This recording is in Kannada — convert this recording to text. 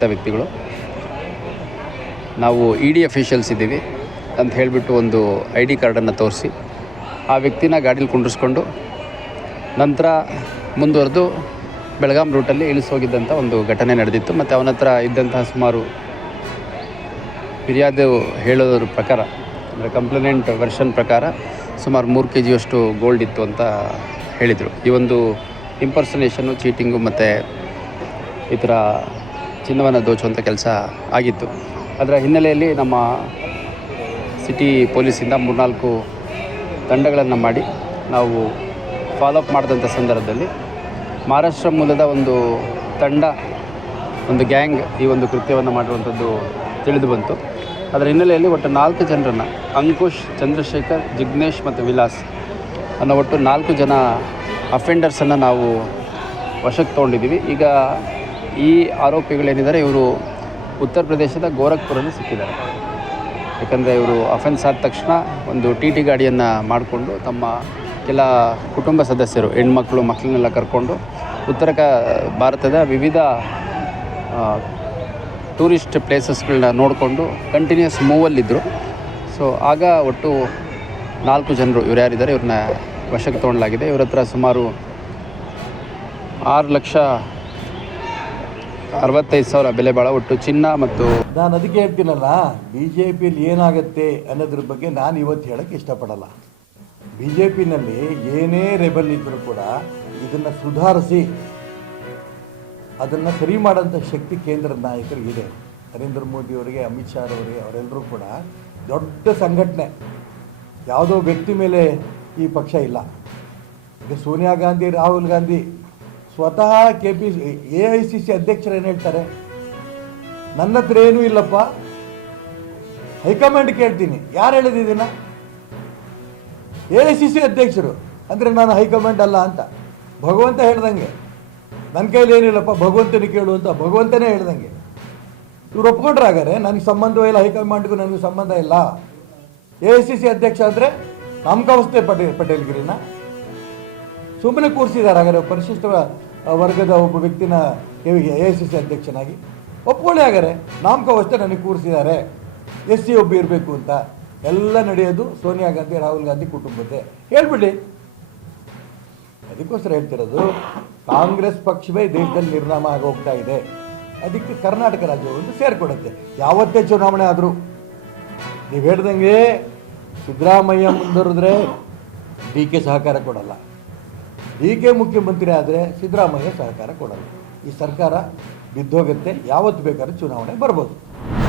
ವ್ಯಕ್ತಿಗಳು ನಾವು ಇಡಿ ಅಫಿಷಿಯಲ್ಸ್ ಇದ್ದೀವಿ ಅಂತ ಹೇಳಿಬಿಟ್ಟು ಒಂದು ID ಕಾರ್ಡನ್ನು ತೋರಿಸಿ ಆ ವ್ಯಕ್ತಿನ ಗಾಡೀಲಿ ಕುಂಡ್ರಿಸ್ಕೊಂಡು ನಂತರ ಮುಂದುವರೆದು ಬೆಳಗಾಂ ರೂಟಲ್ಲಿ ಇಳಿಸೋಗಿದ್ದಂಥ ಒಂದು ಘಟನೆ ನಡೆದಿತ್ತು. ಮತ್ತು ಅವನ ಹತ್ರ ಇದ್ದಂತಹ ಸುಮಾರು ಫಿರ್ಯಾದು ಹೇಳೋದ್ರ ಪ್ರಕಾರ, ಅಂದರೆ ಕಂಪ್ಲೇನೆಂಟ್ ವರ್ಷನ್ ಪ್ರಕಾರ ಸುಮಾರು 3 kg ಗೋಲ್ಡ್ ಇತ್ತು ಅಂತ ಹೇಳಿದರು. ಈ ಒಂದು ಇಂಪರ್ಸನೇಷನ್ನು, ಚೀಟಿಂಗು ಮತ್ತು ಈ ಥರ ಚಿನ್ನವನ್ನು ದೋಚುವಂಥ ಕೆಲಸ ಆಗಿತ್ತು. ಅದರ ಹಿನ್ನೆಲೆಯಲ್ಲಿ ನಮ್ಮ ಸಿಟಿ ಪೊಲೀಸಿಂದ 3-4 ತಂಡಗಳನ್ನು ಮಾಡಿ ನಾವು ಫಾಲೋಅಪ್ ಮಾಡಿದಂಥ ಸಂದರ್ಭದಲ್ಲಿ ಮಹಾರಾಷ್ಟ್ರ ಮೂಲದ ಒಂದು ತಂಡ, ಒಂದು ಗ್ಯಾಂಗ್ ಈ ಒಂದು ಕೃತ್ಯವನ್ನು ಮಾಡಿರುವಂಥದ್ದು ತಿಳಿದು ಬಂತು. ಅದರ ಹಿನ್ನೆಲೆಯಲ್ಲಿ ಒಟ್ಟು 4 ಜನರನ್ನು, ಅಂಕುಶ್, ಚಂದ್ರಶೇಖರ್, ಜಿಗ್ನೇಶ್ ಮತ್ತು ವಿಲಾಸ್ ಅನ್ನೋ ಒಟ್ಟು 4 ಜನ ಅಫೆಂಡರ್ಸನ್ನು ನಾವು ವಶಕ್ಕೆ ತೊಗೊಂಡಿದ್ದೀವಿ. ಈಗ ಈ ಆರೋಪಿಗಳೇನಿದ್ದಾರೆ ಇವರು ಉತ್ತರ ಪ್ರದೇಶದ ಗೋರಖ್ಪುರಲ್ಲಿ ಸಿಕ್ಕಿದ್ದಾರೆ. ಯಾಕಂದರೆ ಇವರು ಅಫೆನ್ಸ್ ಆದ ತಕ್ಷಣ ಒಂದು TT ಗಾಡಿಯನ್ನು ಮಾಡಿಕೊಂಡು ತಮ್ಮ ಕೆಲ ಕುಟುಂಬ ಸದಸ್ಯರು, ಹೆಣ್ಮಕ್ಳು, ಮಕ್ಕಳನ್ನೆಲ್ಲ ಕರ್ಕೊಂಡು ಉತ್ತರ ಭಾರತದ ವಿವಿಧ ಟೂರಿಸ್ಟ್ ಪ್ಲೇಸಸ್ಗಳನ್ನ ನೋಡಿಕೊಂಡು ಕಂಟಿನ್ಯೂಸ್ ಮೂವಲ್ಲಿದ್ದರು. ಸೊ ಆಗ ಒಟ್ಟು 4 ಜನರು ಇವ್ರು ಯಾರಿದ್ದಾರೆ ಇವ್ರನ್ನ ವಶಕ್ಕೆ ತೊಗೊಳ್ಳಲಾಗಿದೆ. ಇವ್ರ ಹತ್ರ ಸುಮಾರು 6,65,000 ಬೆಲೆ ಬಾಳೋ ಒಟ್ಟು ಚಿನ್ನ ಮತ್ತು ನಾನು ಅದಕ್ಕೆ ಹೇಳ್ತೀನಲ್ಲ, BJPಯಲ್ಲಿ ಏನಾಗುತ್ತೆ ಅನ್ನೋದ್ರ ಬಗ್ಗೆ ನಾನು ಇವತ್ತು ಹೇಳೋಕ್ಕೆ ಇಷ್ಟಪಡಲ್ಲ. BJPನಲ್ಲಿ ಏನೇ ರೆಬಲ್ ಇದ್ದರೂ ಕೂಡ ಇದನ್ನು ಸುಧಾರಿಸಿ ಅದನ್ನು ಸರಿ ಮಾಡೋಂಥ ಶಕ್ತಿ ಕೇಂದ್ರದ ನಾಯಕರಿಗೆ ಇದೆ. ನರೇಂದ್ರ ಮೋದಿಯವರಿಗೆ, ಅಮಿತ್ ಶಾ ಅವರಿಗೆ, ಅವರೆಲ್ಲರೂ ಕೂಡ ದೊಡ್ಡ ಸಂಘಟನೆ. ಯಾವುದೋ ವ್ಯಕ್ತಿ ಮೇಲೆ ಈ ಪಕ್ಷ ಇಲ್ಲ. ಈಗ ಸೋನಿಯಾ ಗಾಂಧಿ, ರಾಹುಲ್ ಗಾಂಧಿ, ಸ್ವತಃ AICC ಅಧ್ಯಕ್ಷರು ಏನು ಹೇಳ್ತಾರೆ, ನನ್ನ ಹತ್ರ ಏನೂ ಇಲ್ಲಪ್ಪ, ಹೈಕಮಾಂಡ್ ಕೇಳ್ತೀನಿ. ಯಾರು ಹೇಳಿದಿದ್ದೀನ? AICC ಅಧ್ಯಕ್ಷರು. ಅಂದರೆ ನಾನು ಹೈಕಮಾಂಡ್ ಅಲ್ಲ ಅಂತ ಭಗವಂತ ಹೇಳ್ದಂಗೆ. ನನ್ನ ಕೈಲಿ ಏನಿಲ್ಲಪ್ಪ, ಭಗವಂತನಿಗೆ ಕೇಳು ಅಂತ ಭಗವಂತನೇ ಹೇಳ್ದಂಗೆ. ಇವ್ರು ಒಪ್ಕೊಂಡ್ರಾಗಾರೆ ನನಗೆ ಸಂಬಂಧವೇ ಇಲ್ಲ, ಹೈಕಮಾಂಡ್ಗೂ ನನಗೂ ಸಂಬಂಧ ಇಲ್ಲ. AICC ಅಧ್ಯಕ್ಷ ಅಂದರೆ ನಾಮಕಾವಸ್ಥೆ ಪಟೇಲ್ಗಿರಿನ ಸುಮ್ಮನೆ ಕೂರಿಸಿದ್ದಾರೆ. ಹಾಗಾದ್ರೆ ಪರಿಶಿಷ್ಟ ವರ್ಗದ ಒಬ್ಬ ವ್ಯಕ್ತಿನ AICC ಅಧ್ಯಕ್ಷನಾಗಿ ಒಪ್ಕೊಳ್ಳಿ. ಹಾಗಾರೆ ನಾಮಕಾವಸ್ಥೆ ನನಗೆ ಕೂರಿಸಿದ್ದಾರೆ, SC ಒಬ್ಬ ಇರಬೇಕು ಅಂತ. ಎಲ್ಲ ನಡೆಯೋದು ಸೋನಿಯಾ ಗಾಂಧಿ, ರಾಹುಲ್ ಗಾಂಧಿ ಕುಟುಂಬದ್ದೇ. ಹೇಳ್ಬಿಡಿ. ಅದಕ್ಕೋಸ್ಕರ ಹೇಳ್ತಿರೋದು, ಕಾಂಗ್ರೆಸ್ ಪಕ್ಷವೇ ದೇಶದಲ್ಲಿ ನಿರ್ನಾಮ ಆಗೋಗ್ತಾ ಇದೆ. ಅದಕ್ಕೆ ಕರ್ನಾಟಕ ರಾಜ್ಯವನ್ನು ಸೇರಿಕೊಡುತ್ತೆ. ಯಾವತ್ತೇ ಚುನಾವಣೆ ಆದರೂ ನೀವು ಹೇಳ್ದಂಗೆ ಸಿದ್ದರಾಮಯ್ಯ ಮುಂದುವರೆದ್ರೆ DK ಸಹಕಾರ ಕೊಡಲ್ಲ, DK ಮುಖ್ಯಮಂತ್ರಿ ಆದರೆ ಸಿದ್ದರಾಮಯ್ಯ ಸಹಕಾರ ಕೊಡಲ್ಲ. ಈ ಸರ್ಕಾರ ಬಿದ್ದೋಗುತ್ತೆ. ಯಾವತ್ತು ಬೇಕಾದ್ರೂ ಚುನಾವಣೆ ಬರ್ಬೋದು.